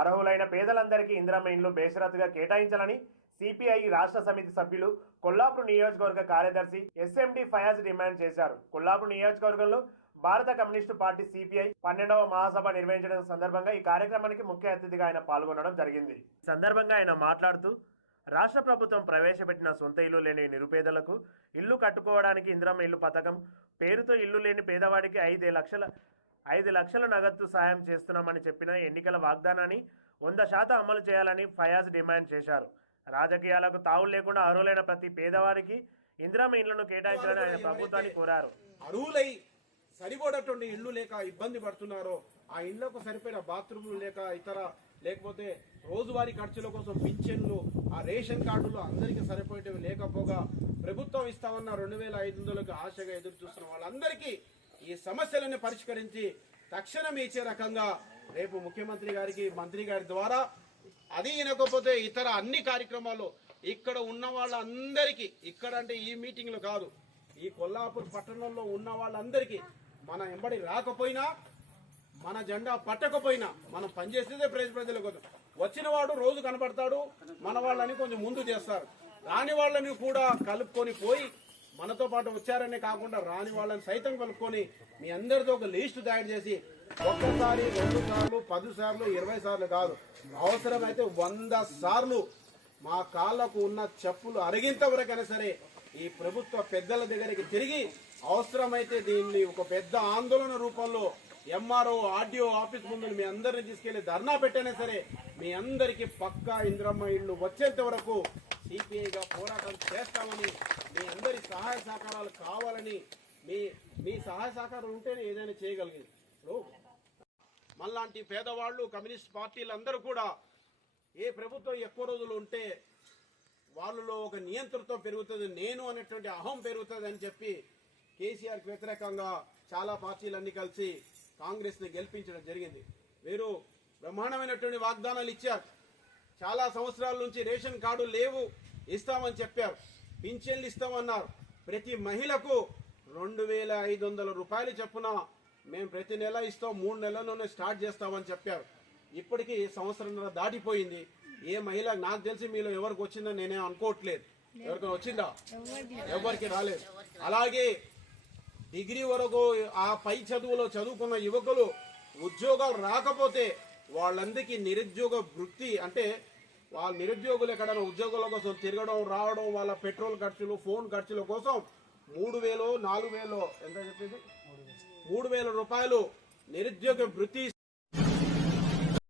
అర్హులైన పేదలందరికీ ఇందిరమ్మ ఇండ్లు బేషరతుగా కేటాయించాలని సిపిఐ రాష్ట్ర సమితి సభ్యులు కొల్లాపూర్ నియోజకవర్గ కార్యదర్శి ఎస్ఎండి ఫయాజ్ డిమాండ్ చేశారు. కొల్లాపూర్ నియోజకవర్గంలో భారత కమ్యూనిస్టు పార్టీ సిపిఐ 12వ మహాసభ నిర్వహించడం సందర్భంగా ఈ కార్యక్రమానికి ముఖ్య అతిథిగా ఆయన పాల్గొనడం జరిగింది. ఈ సందర్భంగా ఆయన మాట్లాడుతూ రాష్ట్ర ప్రభుత్వం ప్రవేశపెట్టిన సొంత ఇల్లు లేని నిరుపేదలకు ఇల్లు కట్టుకోవడానికి ఇందిరమ్మ ఇల్లు పథకం పేరుతో ఇల్లు లేని పేదవాడికి 5 లక్షల నగదు సాయం చేస్తున్నామని చెప్పిన ఎన్నికల వాగ్దానాన్ని 100% అమలు చేయాలని ఫయాజ్ డిమాండ్ చేశారు. రాజకీయాలకు తావులు లేకుండా అర్హులైన ప్రతి పేదవారికి ఇందిరమ్మ ఇళ్లను కేటాయించాలని ఆయన ప్రభుత్వాన్ని కోరారు. అర్హులై సరిపడటువంటి ఇళ్లు లేక ఇబ్బంది పడుతున్నారో, ఆ ఇళ్లకు సరిపోయిన బాత్రూమ్లు లేక ఇతర లేకపోతే రోజువారీ ఖర్చుల కోసం పింఛన్లు, ఆ రేషన్ కార్డులు అందరికీ సరిపోయేవి లేకపోగా ప్రభుత్వం ఇస్తామన్న 2500కి ఆశగా ఎదురు చూస్తున్న వాళ్ళందరికీ ఈ సమస్యలను పరిష్కరించి తక్షణం ఇచ్చే రకంగా రేపు ముఖ్యమంత్రి గారికి మంత్రి గారి ద్వారా, అది వినకపోతే ఇతర అన్ని కార్యక్రమాలు ఇక్కడ ఉన్న వాళ్ళందరికీ, ఇక్కడ అంటే ఈ మీటింగ్లు కాదు, ఈ కొల్లాపూర్ పట్టణంలో ఉన్న వాళ్ళందరికీ మన ఎంబడి రాకపోయినా, మన జెండా పట్టకపోయినా మనం పనిచేసేదే ప్రజల కోసం. వచ్చిన వాడు రోజు కనబడతాడు, మన వాళ్ళని కొంచెం ముందు చేస్తారు, రాని వాళ్ళని కూడా కలుపుకొని పోయి మనతో పాటు వచ్చారనే కాకుండా రాని వాళ్ళని సైతం కలుపుకొని మీ అందరితో ఒక లిస్టు తయారు చేసి ఒక్కసారి 2 సార్లు 10 సార్లు 20 సార్లు కాదు, అవసరమైతే 100 సార్లు మా కాళ్లకు ఉన్న చెప్పులు అరిగేంత వరకైనా సరే ఈ ప్రభుత్వ పెద్దల దగ్గరికి తిరిగి అవసరమైతే దీన్ని ఒక పెద్ద ఆందోళన రూపంలో ఎంఆర్ఓ ఆర్డీఓ ఆఫీస్ ముందు మీ అందరిని తీసుకెళ్లి ధర్నా పెట్టైనా సరే మీ అందరికీ పక్కా ఇందిరమ్మ ఇళ్లు వచ్చేంత వరకు సిపిఐగా పోరాటం చేస్తామని, మీ అందరి సహాయ సహకారాలు కావాలని, మీ సహాయ సహకారం ఉంటేనే ఏదైనా చేయగలిగింది. మనలాంటి పేదవాళ్ళు కమ్యూనిస్ట్ పార్టీలందరూ కూడా ఏ ప్రభుత్వం ఎక్కువ రోజులు ఉంటే వాళ్ళలో ఒక నియంత్రణతో పెరుగుతుంది, నేను అనేటువంటి అహం పెరుగుతుంది అని చెప్పి కేసీఆర్కి వ్యతిరేకంగా చాలా పార్టీలన్నీ కలిసి కాంగ్రెస్ ని గెలిపించడం జరిగింది. వీరు బ్రహ్మాండమైనటువంటి వాగ్దానాలు ఇచ్చారు. చాలా సంవత్సరాల నుంచి రేషన్ కార్డు లేవు, ఇస్తామని చెప్పారు. పింఛన్లు ఇస్తామన్నారు. ప్రతి మహిళకు 2500 రూపాయలు చొప్పున మేము ప్రతి నెల ఇస్తాం, 3 నెలల్లోనే స్టార్ట్ చేస్తామని చెప్పారు. ఇప్పటికీ సంవత్సరంన్నర దాటిపోయింది. ఏ మహిళ, నాకు తెలిసి మీలో ఎవరికి వచ్చిందని నేనే అనుకోవట్లేదు. ఎవరికైనా వచ్చిందా? ఎవరికి రాలేదు. అలాగే డిగ్రీ వరకు ఆ పై చదువులో చదువుకున్న యువకులు ఉద్యోగాలు రాకపోతే వాళ్ళందరికీ నిరుద్యోగ వృత్తి, అంటే వాళ్ళ నిరుద్యోగులు ఎక్కడైనా ఉద్యోగాల కోసం తిరగడం రావడం, వాళ్ళ పెట్రోల్ ఖర్చులు ఫోన్ ఖర్చుల కోసం 3000 4000 ఎంత చెప్పింది 3000 రూపాయలు నిరుద్యోగ వృత్తి